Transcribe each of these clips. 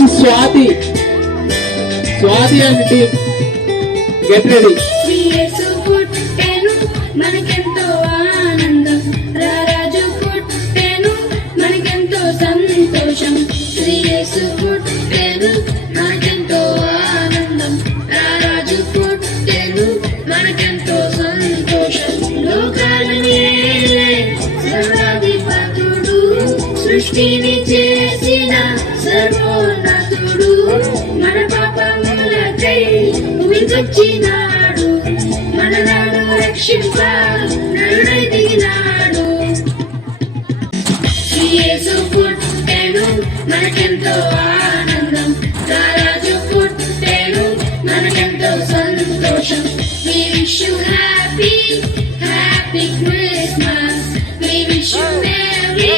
Next Swathi and team get ready. మనకెంతో ఆనందం రారాజు పుట్టెను మనకెంతో సంతోషం శ్రీయేసు పుట్టెను మనకెంతో ఆనందం రారాజు పుట్టెను మనకెంతో సంతోషం లోకాలని సర్వాధిపతుడు సృష్టిని చేసిన సర్వోన్నతుడు మన పాపములకై భూమికొచ్చినాడు మనలను రక్షింప నరుడై దిగినాడు యేసు పుట్టెను మనకెంతో ఆనందం రారాజు పుట్టెను మనకెంతో సంతోషం we wish you happy Christmas we wish you merry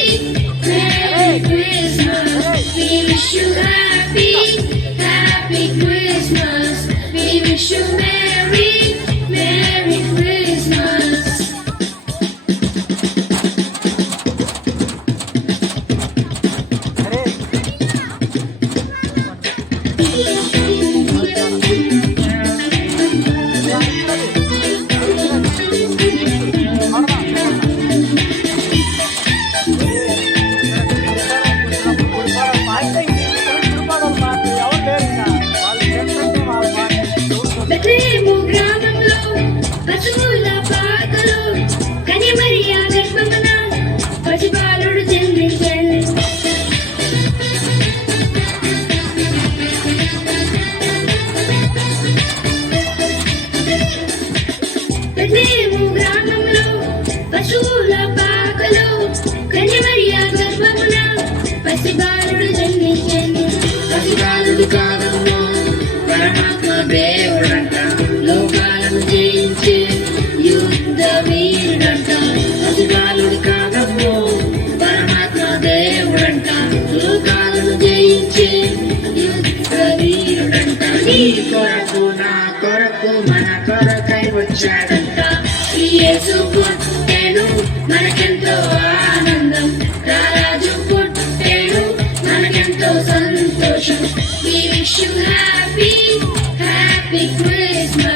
Christmas we wish you happy Christmas we wish you merry Christmas. Bethlehem గ్రామంలో పశువుల పాకలో కన్యమరియ గర్భమున పసిబాలుడు జన్మించెను బెత్లెహేము గ్రామంలో పశువుల పాకలో కన్యమరియ గర్భమున పసిబాలుడు జన్మించెను పసిబాలుడు కాలంలో పరమాత్మ దేవుడంట లోకాలను జయించే యుద్ధ వీరుడంట పసిబాలుడి కాలంలో పరమాత్మ దేవుడంట లోకాలను జయించే యుద్ధ వీరుడంట నీ కొరకు నా కొరకు మన కొరకై వచ్చాడంట యేసు పుట్టెను మనకెంతో ఆనందం రారాజు పుట్టెను మనకెంతో సంతోషం we wish you happy Christmas